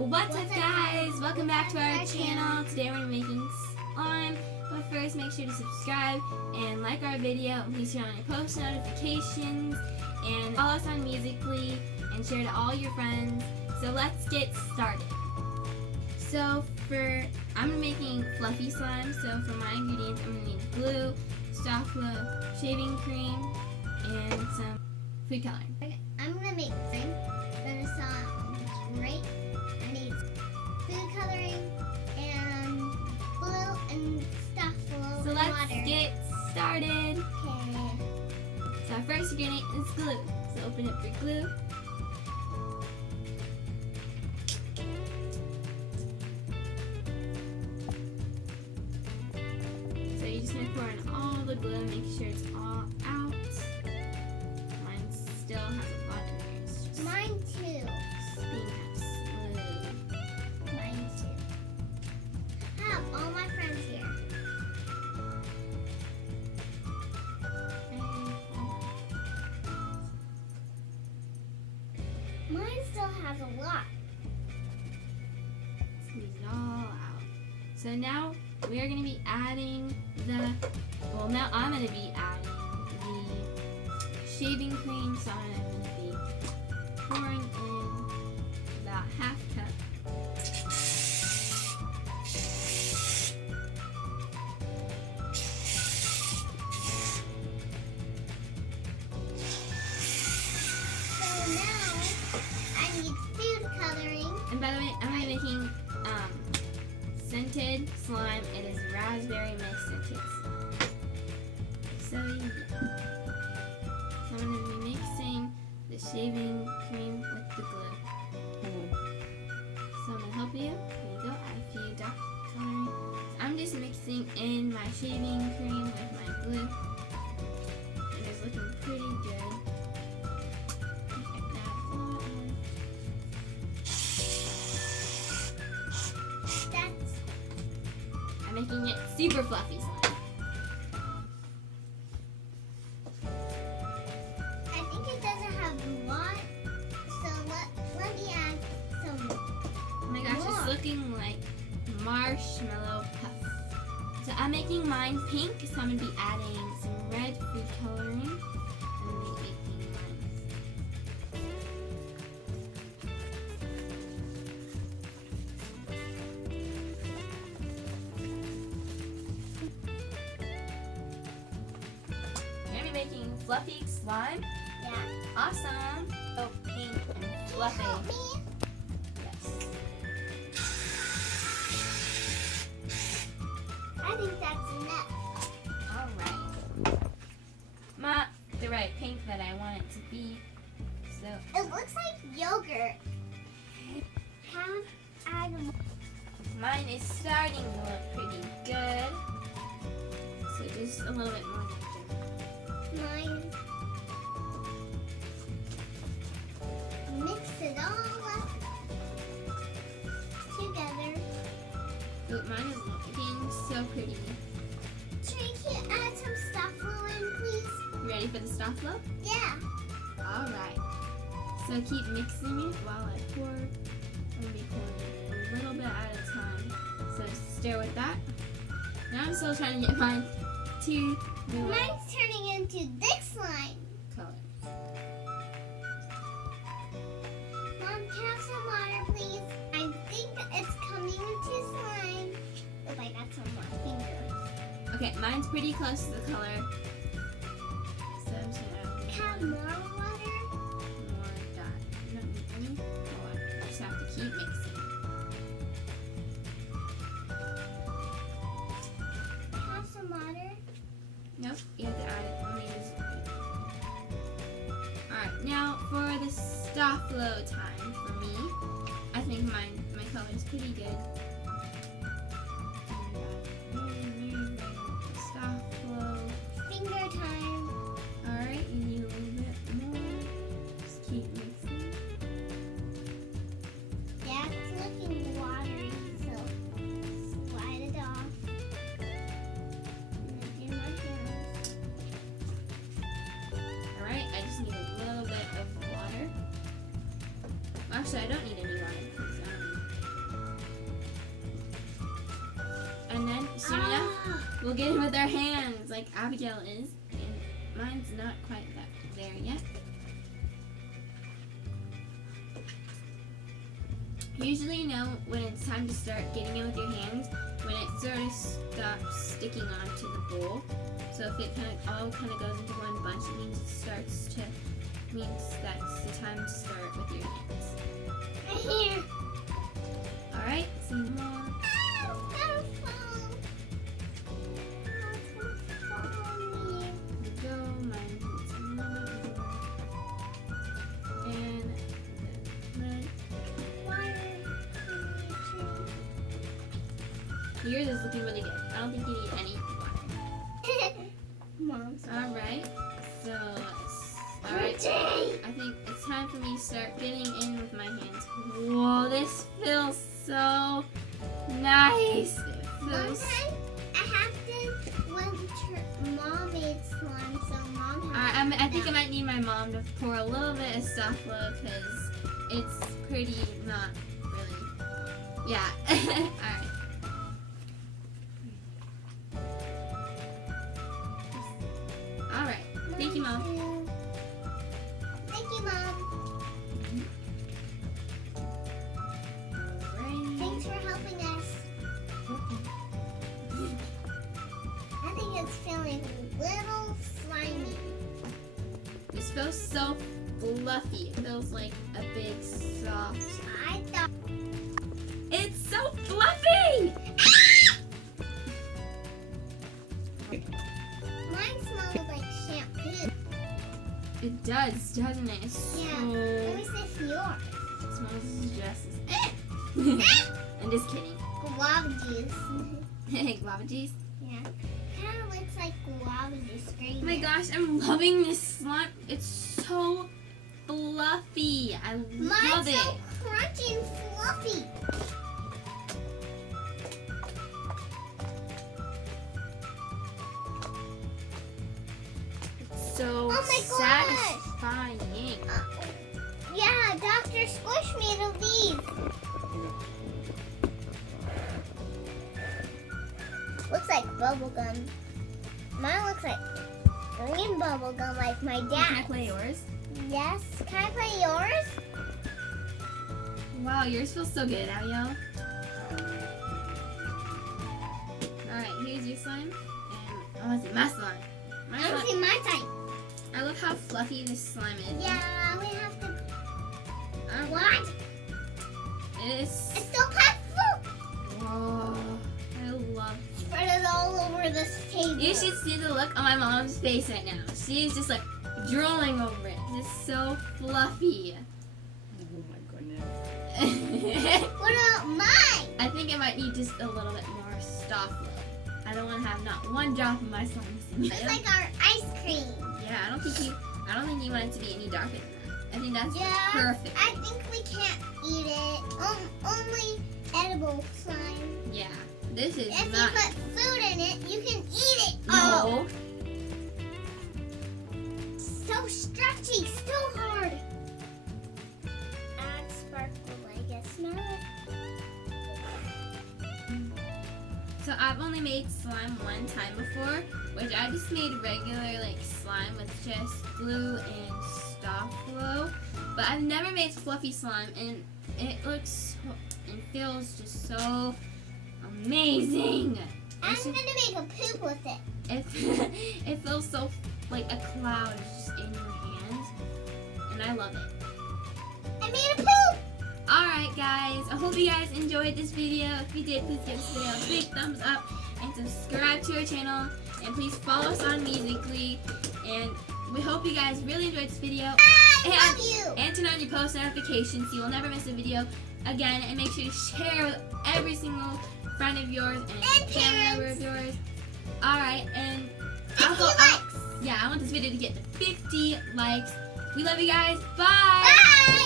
What's up guys? Welcome back to our channel. Today we're making slime, but first make sure to subscribe and like our video. Please turn on your post notifications and follow us on Musical.ly and share to all your friends. So let's get started. So I'm making fluffy slime. So for my ingredients, I'm gonna need glue, soft glue, shaving cream, and some food coloring. I'm gonna make slime. I'm gonna saw right. I need food coloring and glue and stuff glue. So let's get started. Okay. So our first ingredient is glue. So open up your glue. So you're just gonna pour in all the glue, make sure it's all out. Mine still has a lot of layers. Just Mine too. being smooth. Mine too. I have all my friends here. Mine still has a lot. Squeeze it all out. So now we are going to be adding now I'm going to be adding the shaving cream. So I'm going to be pouring in about half cup. So now I need food coloring. And by the way, I'm making scented slime. It is raspberry mix scented slime. So yeah. So I'm going to be mixing the shaving cream with the glue. So I'm going to help you. Here you go. Add a few dots of coloring. So I'm just mixing in my shaving cream with my glue. And it's looking pretty good. I'm making it super fluffy slime. I think it doesn't have a lot, so let me add some. Oh my gosh, more. it's looking like marshmallow puff. So I'm making mine pink, so I'm going to be adding some red food coloring. I'm going to be making mine. You're going to be making fluffy slime. Yeah. Awesome. Oh, pink and Can you fluffy. help me? Yes. I think that's enough. Alright. The right pink that I want it to be. So It looks like yogurt. Add more. mine is starting to look pretty good. So just a little bit more. Mine. Mix it all up together. Look, mine is looking so pretty. Trey, can you add some stuff glue in, please? You ready for the stop flow? Yeah. Alright. So keep mixing it while I pour. I'm going to be pouring a little bit at a time. So stir with that. Now I'm still trying to get mine to the right Mine's turning into thick slime. color. Mom, can I have some water, please? I think it's coming into slime. If I got some more fingers. Okay, mine's pretty close to the color. So I'm just going to Can I add have more water? more dot. You don't need any more. You just have to keep mixing. Can I have some water? Nope, you have to add it. Let me use it. Alright, now for the stop flow time for me. I think my color is pretty good. Stop flow. Finger time. Alright, you need a little bit more. Just keep mixing. Yeah, it's looking watery, so slide it off. I'm gonna do my hands. Alright, I just need a little bit of water. Actually, I don't need any water because we'll get it with our hands like Abigail is. And mine's not quite there yet. Usually you know when it's time to start getting it with your hands when it sort of stops sticking onto the bowl. So if it all goes into one bunch, it means that's the time to start with your hands. Right here. Alright, see more. Ow, that'll fall. Oh, it's gonna fall on me. There we go, mine needs more. And the red. Water. Yours is looking really good. I don't think you need any water. Mom's. Alright, so alright. I think it's time for me to start getting in with my hands. Whoa, this feels so nice. It One feels. time, I have to when Mom made slime, so Mom had I think I might need my mom to pour a little bit of Staflo because it's pretty not really. Yeah. Alright. Alright. Thank you, Mom. Thank you, Mom. Alright. Thanks for helping us. I think it's feeling a little slimy. This feels so fluffy. It feels like a big soft. I thought. It's so fluffy! Mine smells like shampoo. It does, doesn't it? It's so. Yeah. Let me see if yours. It smells just as. I'm just kidding. Guava juice. Guava juice. Yeah. Kind of looks like guava juice. Green. Oh my gosh, I'm loving this slime. It's so fluffy. I love Mine's it. so crunchy and fluffy. It's so Oh my gosh. satisfying. Yeah, Dr. Squish made of these. Looks like bubble gum. Mine looks like green bubble gum like my Can I dad. play yours? Yes. Can I play yours? Wow, yours feels so good, Abigail. Alright, here's your slime. And I want to see my slime. My I want to slime. see my side. I love how fluffy this slime is. Yeah, we have to. Alright. What? It is. It's still packed full. Whoa. I love. Spread it all over this table. You should see the look on my mom's face right now. She is just like drooling over it. It's so fluffy. Oh my goodness. What about mine? I think it might need just a little bit more Staflo. I don't want to have not one drop of my slime missing. It's like our ice cream. Yeah, I don't think you want it to be any darker than that. I think that's Yeah. perfect. I think we can't eat it. Only edible slime. Yeah, this is If not. you put food in it, you can eat it. No. Oh, so stretchy, so hard. Add sparkle, I guess. Smell it. So I've only made slime one time before, which I just made regular like slime with just glue and Staflo. But I've never made fluffy slime, and it looks and feels just so amazing. I'm It's gonna just- make a poop with it. it feels so like a cloud just in your hands, and I love it. I made a poop. Alright guys, I hope you guys enjoyed this video. If you did, please give this video a big thumbs up and subscribe to our channel, and please follow us on Musical.ly, and we hope you guys really enjoyed this video. I love you. And turn on your post notifications so you will never miss a video again, and make sure to share with every single friend of yours and family member of yours. Alright, and 50 likes. yeah, I want this video to get to 50 likes. We love you guys. Bye! Bye.